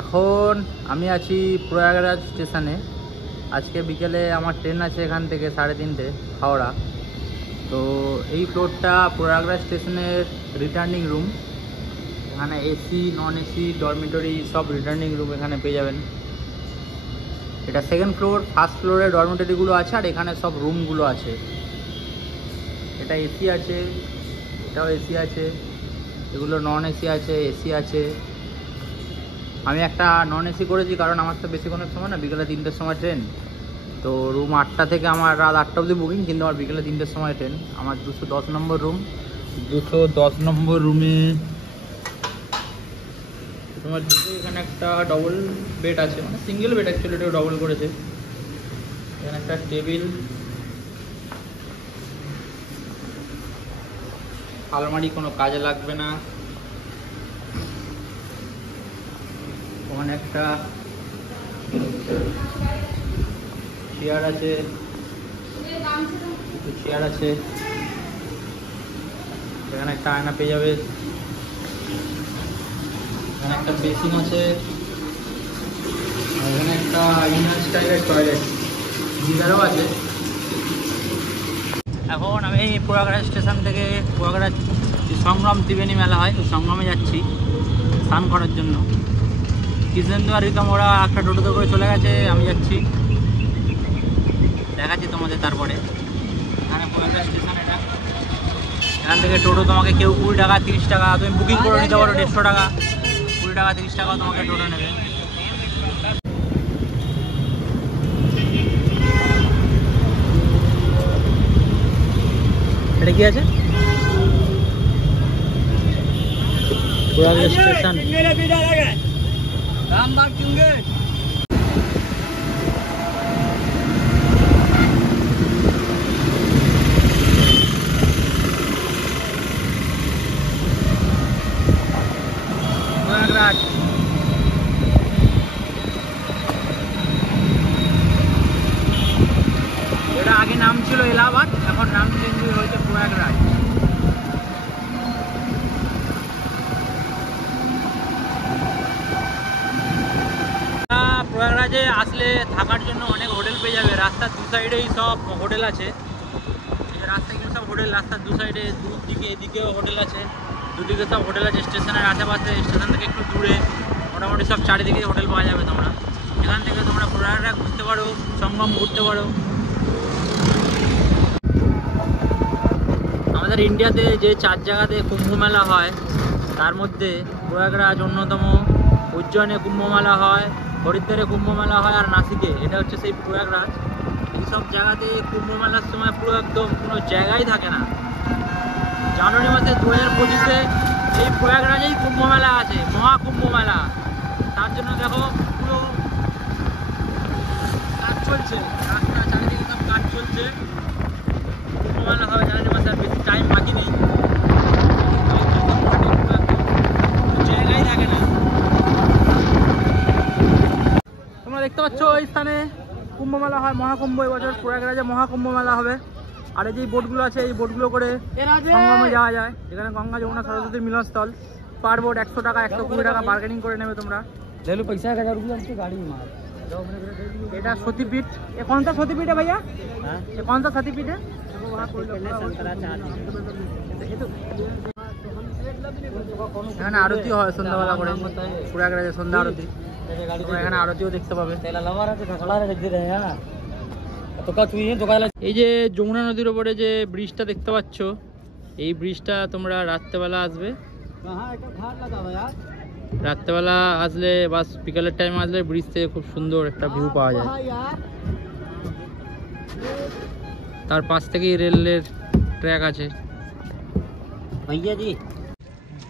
এখন আমি আছি প্রয়াগরাজ স্টেশনে। আজকে বিকেলে আমার ট্রেন আছে এখান থেকে 3:30 হাওড়া। তো এই ফ্লোরটা প্রয়াগরাজ স্টেশনের রিটার্নিং রুম। এখানে এসি নন এসি ডরমিটরি সব রিটার্নিং রুম এখানে পেয়ে যাবেন। এটা সেকেন্ড ফ্লোর। ফার্স্ট ফ্লোরে ডরমিটরিগুলো আছে আর এখানে সব রুমগুলো আছে। এটা এসি আছে, এটাও এসি আছে, এগুলো নন এসি আছে, এসি আছে। আমি একটা নন এসি করেছি কারণ আমার তো বেশিক্ষণের সময় না, বিকেলে 3টের সময় ট্রেন। তো রুম 8টা থেকে আমার রাত 8টা অবধি বুকিং, কিন্তু আমার বিকেলে 3টের সময় ট্রেন। আমার 210 নম্বর রুম। 210 নম্বর রুমে তোমার এখানে একটা ডবল বেড আছে, মানে সিঙ্গেল বেড অ্যাকচুয়ালি, এটাও ডবল করেছে। এখানে একটা টেবিল, আলমারি কোনো কাজে লাগবে না। ওখানে একটা চেয়ার আছে, চেয়ার আছে। এখানে একটা আয়না পেয়ে যাবে। এখানে একটা বেসিন আছে, এখানে একটা ইনার স্টাইলের টয়লেট, গিজারও আছে। এখন আমি প্রয়াগরাজ স্টেশন থেকে প্রয়াগরাজ সংগ্রাম ত্রিবেণী মেলা হয়, সংগ্রামে যাচ্ছি স্নান করার জন্য। কৃষ্ণেন্দু আর রিতম ওরা একটা টোটোতে করে চলে গেছে, আমি যাচ্ছি। দেখাচ্ছি তোমাদের তারপরে। এখানে প্রয়াগরাজ স্টেশন এটা। এখান থেকে টোটো তোমাকে কেউ 20 টাকা 30 টাকা, তুমি বুকিং করে নিতে পারো 150 টাকা, 20 টাকা 30 টাকাও তোমাকে টোটো নেবে। এটা কি আছে? প্রয়াগরাজ স্টেশন। রামবাগ চুঙ্গে প্রয়াগরাজ। এটা আগে নাম ছিল এলাহাবাদ, এখন নাম চেঞ্জ হয়েছে প্রয়াগরাজ। প্রয়াগরাজে আসলে থাকার জন্য অনেক হোটেল পেয়ে যাবে। রাস্তার দু সাইডেই সব হোটেল আছে। রাস্তাগুলো সব হোটেল, রাস্তার দু সাইডে, দুদিকে এদিকেও হোটেল আছে, দুদিকে সব হোটেল আছে। স্টেশনের আশেপাশে, স্টেশন থেকে একটু দূরে মোটামুটি সব চারিদিকে হোটেল পাওয়া যাবে তোমরা। এখান থেকে তোমরা প্রয়াগরাজ ঘুরতে পারো, সঙ্গম ঘুরতে পারো। আমাদের ইন্ডিয়াতে যে 4 জায়গাতে কুম্ভ মেলা হয় তার মধ্যে প্রয়াগরাজ অন্যতম। উজ্জয়নে কুম্ভ মেলা হয়, হরিদ্বারে কুম্ভ মেলা হয়, আর নাসিকে, এটা হচ্ছে সেই প্রয়াগরাজ। এইসব জায়গাতে কুম্ভ মেলার সময় পুরো একদম কোনো জায়গায় থাকে না। জানুয়ারি মাসে 2025-এ এই প্রয়াগরাজেই কুম্ভ মেলা আছে, মহাকুম্ভ মেলা। তার জন্য দেখো পুরো কাজ চলছে, রাস্তা চারিদিকে সব কাজ চলছে। কুম্ভ মেলা হবে জানুয়ারি মাসে, আর বেশি টাইম বাকি নেই। জায়গায় থাকে না। তোমরা দেখতে পাচ্ছ এই স্থানে কুম্ভ মেলা হয়, মহাকুম্ভ। এবছর প্রয়াগরাজে মহাকুম্ভ মেলা হবে। আর এই যে বোটগুলো আছে, এই বোটগুলো করে সঙ্গমে যাওয়া যায়। এখানে গঙ্গা যমুনা সরস্বতীর মিলনস্থল। পার বোট 100 টাকা, 120 টাকা বার্গেনিং করে নেবে তোমরা। पैसा 1000 रुपया गाड़ी में मार। এটা সতীপীঠ। এ কোন সা সতীপীঠ है भैया? ये कौन सा सतीपीठ है? এখানে আরতি হয় সন্ধ্যাবেলা করে, প্রয়াগরাজে সন্ধ্যা আরতি। এখানে আরতিও দেখতে পাবে। এই যে যমুনা নদীর উপরে যে ব্রিজটা দেখতে পাচ্ছ, এই ব্রিজটা তোমরা রাত্রেবেলা আসবে। রাত্রেবেলা আসলে বাস বিকালের টাইম আসলে ব্রিজ থেকে খুব সুন্দর একটা ভিউ পাওয়া যায়। তার পাশ থেকেই রেলের ট্র্যাক আছে। भैया जी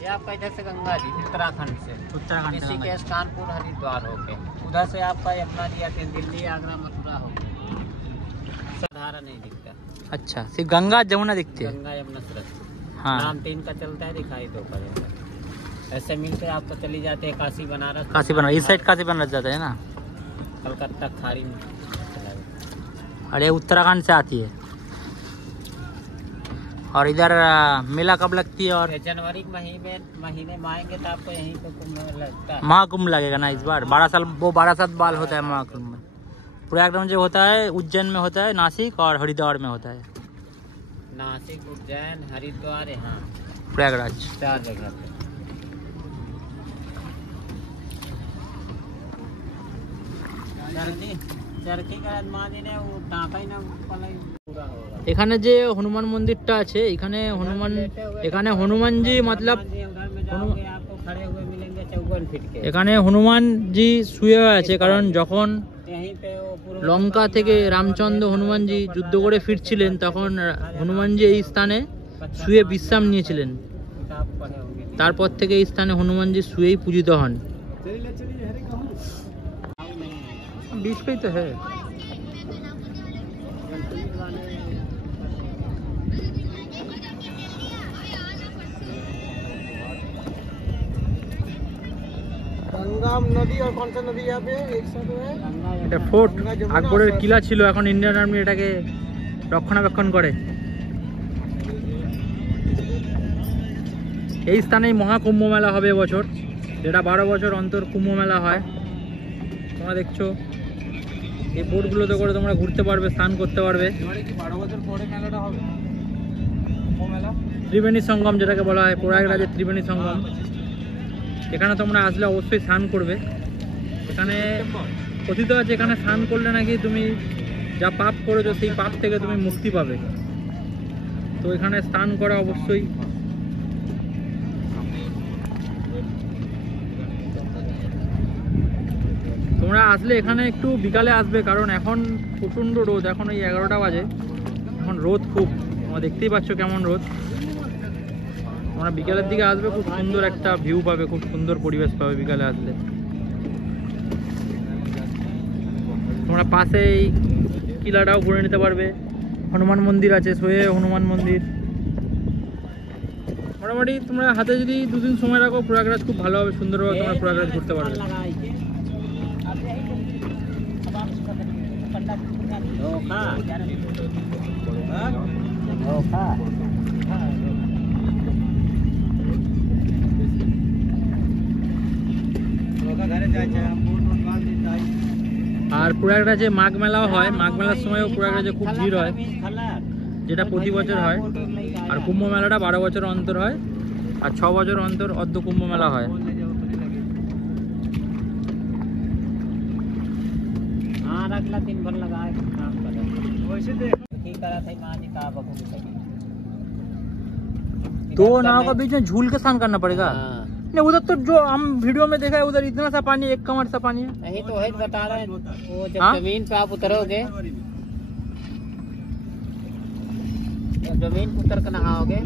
ये आपका इधर से गंगा जी उत्तराखंड से ऋषिकेश कानपुर हरिद्वार होके, उधर से आपका अपना दिया कि दिल्ली आगरा मथुरा होके धारा नहीं दिखता। अच्छा, सिर्फ गंगा जमुना दिखती है। गंगा यमुना सरस्वती, हाँ, नाम 3 का चलता है, दिखाई 2 का देता है। ऐसे मिलकर आपको चली जाते हैं काशी बनारस। काशी बनारस इस साइड काशी बनारस जाता है ना, कलकत्ता खारी में चला जाता है। अरे उत्तराखंड से आती है। और इधर मेला कब लगती है? और जनवरी महीने में आएंगे तो आपको यहीं पे कुंभ लगता है। महाकुंभ लगेगा ना इस बार? 12 बाल होता है महाकुंभ में। प्रयागराज जो होता है उज्जैन में होता है, नासिक और हरिद्वार में होता है। नासिक, उज्जैन, हरिद्वार, यहाँ प्रयागराज 4 जगह पे। এখানে যে হনুমান মন্দিরটা আছে, এখানে হনুমানজি মতলব এখানে হনুমানজি শুয়ে আছে, কারণ যখন লঙ্কা থেকে রামচন্দ্র হনুমানজি যুদ্ধ করে ফিরছিলেন তখন হনুমানজি এই স্থানে শুয়ে বিশ্রাম নিয়েছিলেন। তারপর থেকে এই স্থানে হনুমানজি শুয়েই পূজিত হন। बीच पे ही तो है। गंगा नदी और कौन सा नदी यहाँ पे एक साथ है? এটা ফোর্ট আকবরের কিলা ছিল, এখন ইন্ডিয়ান আর্মি এটাকে রক্ষণাবেক্ষণ করে। এই স্থানেই মহাকুম্ভ মেলা হবে এবছর, যেটা 12 বছর অন্তর কুম্ভ মেলা হয়। তোমরা দেখছো এই বোটগুলোতে করে তোমরা ঘুরতে পারবে, স্নান করতে পারবে। 12 বছর পরে মেলাটা হবে মেলা। ত্রিবেণী সঙ্গম যেটাকে বলা হয়, প্রয়াগরাজের ত্রিবেণী সঙ্গম। এখানে তোমরা আসলে অবশ্যই স্নান করবে। এখানে কথিত আছে এখানে স্নান করলে নাকি তুমি যা পাপ করেছো সেই পাপ থেকে তুমি মুক্তি পাবে। তো এখানে স্নান করা অবশ্যই। তোমরা আসলে এখানে একটু বিকালে আসবে, কারণ এখন প্রচণ্ড রোদ। এখন ওই 11টা বাজে, এখন রোদ খুব, তোমরা দেখতেই পাচ্ছ কেমন রোদ। তোমরা বিকালের দিকে আসবে, খুব সুন্দর একটা ভিউ পাবে, খুব সুন্দর পরিবেশ পাবে বিকালে আসলে। তোমরা পাশেই কিলাটাও ঘুরে নিতে পারবে। হনুমান মন্দির আছে, শোয়ে হনুমান মন্দির। মোটামুটি তোমরা হাতে যদি 2 দিন সময় রাখো, প্রয়াগরাজ খুব ভালোভাবে সুন্দরভাবে তোমরা প্রয়াগরাজ ঘুরতে পারবে। আর প্রয়াগরাজে মাঘ মেলাও হয়, মাঘ মেলার সময়ও প্রয়াগরাজে খুব ভিড় হয়, যেটা প্রতি বছর হয়। আর কুম্ভ মেলাটা 12 বছর অন্তর হয়, আর 6 বছর অন্তর অর্ধ কুম্ভ মেলা হয়। अगला दिन भर लगा है काम कर वैसे ठीक करा था मां जी का बकू की 2 नाव के बीच में झूल के स्नान करना पड़ेगा। नहीं उधर तो जो हम वीडियो में देखा है उधर इतना सा पानी, 1 कमर सा पानी है। नहीं तो है बता रहे हैं, वो जब जमीन पे आप उतरोगे, जब जमीन पे उतर कर नहाओगे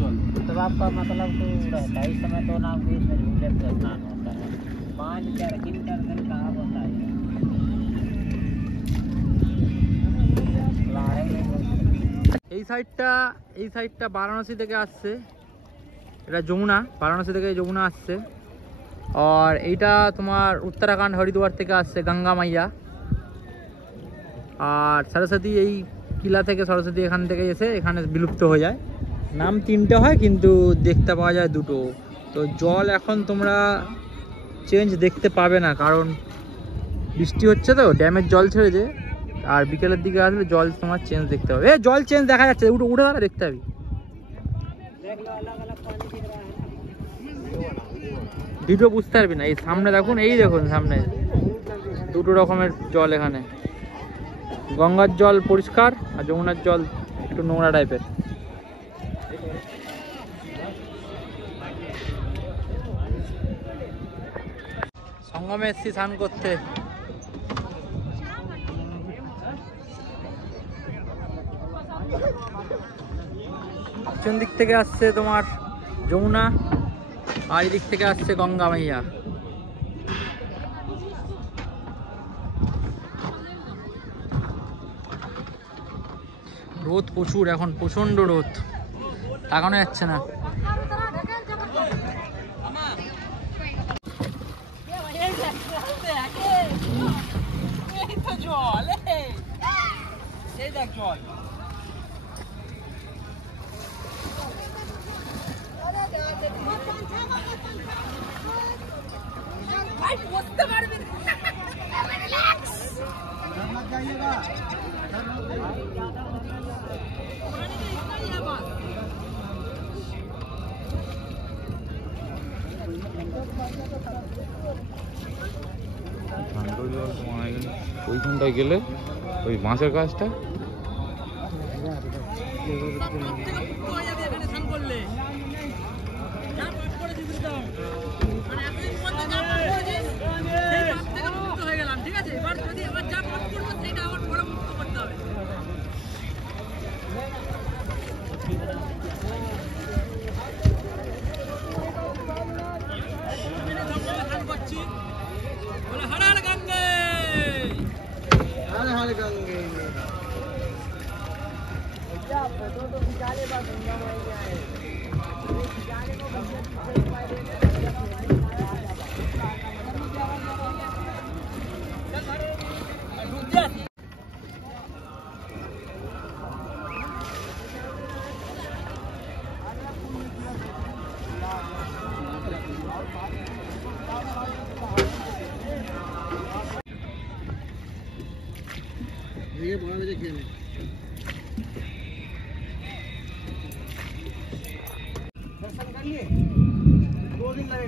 तब आपका मतलब तो रहता है। इस समय 2 नाव बीच में झूले पे स्नान होता है। 5-4 किलोमीटर तक कहाँ होता है। এই সাইডটা বারাণসী থেকে আসছে, এটা যমুনা, বারাণসী থেকে যমুনা আসছে। আর এইটা তোমার উত্তরাখণ্ড হরিদ্বার থেকে আসছে গঙ্গা মাইয়া। আর সরস্বতী এই কিলা থেকে সরস্বতী এখান থেকে এসে এখানে বিলুপ্ত হয়ে যায়। নাম 3টে হয় কিন্তু দেখতে পাওয়া যায় 2টো। তো জল এখন তোমরা চেঞ্জ দেখতে পাবে না, কারণ বৃষ্টি হচ্ছে তো, ড্যামের জল ছেড়েছে। আর বিকেলের দিকে আসলে জল তোমার চেঞ্জ দেখতে হবে। জল চেঞ্জ দেখা যাচ্ছে, উঠে দাঁড়া দেখতে হবে। ভিডিও বুঝতে পারবি না, এই সামনে দেখুন, এই দেখুন সামনে 2টো রকমের জল। এখানে গঙ্গার জল পরিষ্কার আর যমুনার জল একটু নোংরা টাইপের। সঙ্গমে এসছি স্নান করতে। পিছন দিক থেকে আসছে তোমার যমুনা, আর এই দিক থেকে আসছে গঙ্গা মাইয়া। রোদ প্রচুর, এখন প্রচন্ড রোদ, তাকানো যাচ্ছে না। ওইখানটায় গেলে ওই বাঁশের গাছটা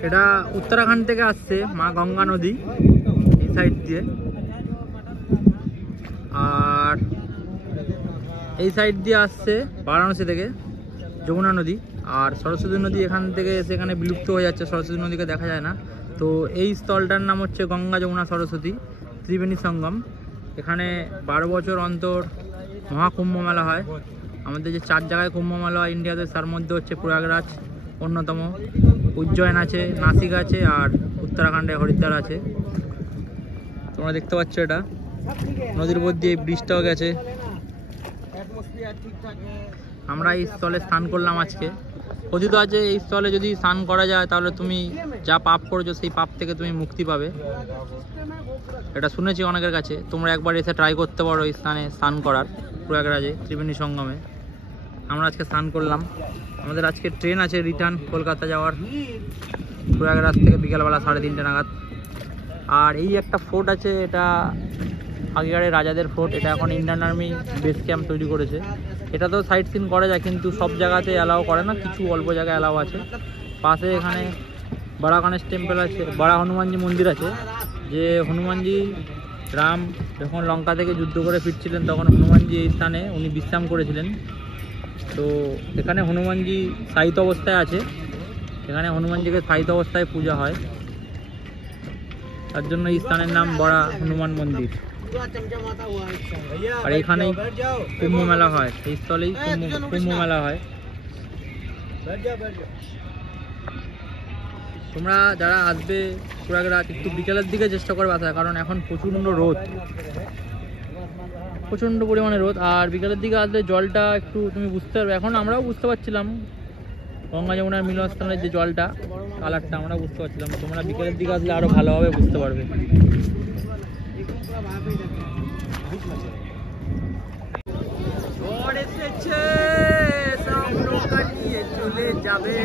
এটা উত্তরাখণ্ড থেকে আসছে মা গঙ্গা নদী এই সাইড দিয়ে, আর এই সাইড দিয়ে আসছে বারাণসী থেকে যমুনা নদী, আর সরস্বতী নদী এখান থেকে সেখানে বিলুপ্ত হয়ে যাচ্ছে, সরস্বতী নদীকে দেখা যায় না। তো এই স্থলটার নাম হচ্ছে গঙ্গা যমুনা সরস্বতী ত্রিবেণী সঙ্গম। এখানে 12 বছর অন্তর মহাকুম্ভ মেলা হয়। আমাদের যে 4 জায়গায় কুম্ভ মেলা হয় ইন্ডিয়াতে, তার মধ্যে হচ্ছে প্রয়াগরাজ অন্যতম, উজ্জয়ন আছে, নাসিক আছে, আর উত্তরাখণ্ডে হরিদ্বার আছে। তোমরা দেখতে পাচ্ছ এটা নদীর উপর দিয়ে ব্রিজটাও গেছে। আমরা এই স্থলে স্নান করলাম আজকে। কথিত আছে এই স্থলে যদি স্নান করা যায় তাহলে তুমি যা পাপ করেছো সেই পাপ থেকে তুমি মুক্তি পাবে, এটা শুনেছি অনেকের কাছে। তোমরা একবার এসে ট্রাই করতে পারো এই স্থানে স্নান করার, প্রয়াগরাজে ত্রিবেণী সঙ্গমে। আমরা আজকে স্নান করলাম। আমাদের আজকে ট্রেন আছে রিটার্ন কলকাতা যাওয়ার, প্রয়াগরাজ থেকে বিকালবেলা 3:30 নাগাদ। আর এই একটা ফোর্ট আছে, এটা আগেকারের রাজাদের ফোর্ট, এটা এখন ইন্ডিয়ান আর্মি বেস ক্যাম্প তৈরি করেছে। এটা তো সাইট সিন করা যায়, কিন্তু সব জায়গাতে অ্যালাউ করে না, কিছু অল্প জায়গায় অ্যালাউ আছে। পাশে এখানে বড়া গণেশ টেম্পল আছে, বড়া হনুমানজি মন্দির আছে, যে হনুমানজি রাম যখন লঙ্কা থেকে যুদ্ধ করে ফিরছিলেন তখন হনুমানজি এই স্থানে উনি বিশ্রাম করেছিলেন। তো এখানে হনুমানজি শায়িত অবস্থায় আছে, এখানে হনুমানজিকে শায়িত অবস্থায় পূজা হয়, তার জন্য এই স্থানের নাম বড়া হনুমান মন্দির। আর এখানেই কুম্ভ মেলা হয়, এই স্থলেই কুম্ভ মেলা হয়। তোমরা যারা আসবে প্রয়াগরাজ একটু বিকেলের দিকে চেষ্টা করবে আসার, কারণ এখন প্রচণ্ড রোদ, প্রচণ্ড পরিমাণে রোদ। আর বিকেলের দিকে আসলে জলটা একটু তুমি বুঝতে পারবে, এখন আমরাও বুঝতে পারছিলাম গঙ্গা যমুনার মিলনস্থানের যে জলটা কালারটা আমরা বুঝতে পারছিলাম। তোমরা বিকেলের দিকে আসলে আরও ভালোভাবে বুঝতে পারবে। ঝড় এসেছে, সব নৌকা নিয়ে চলে যাবে।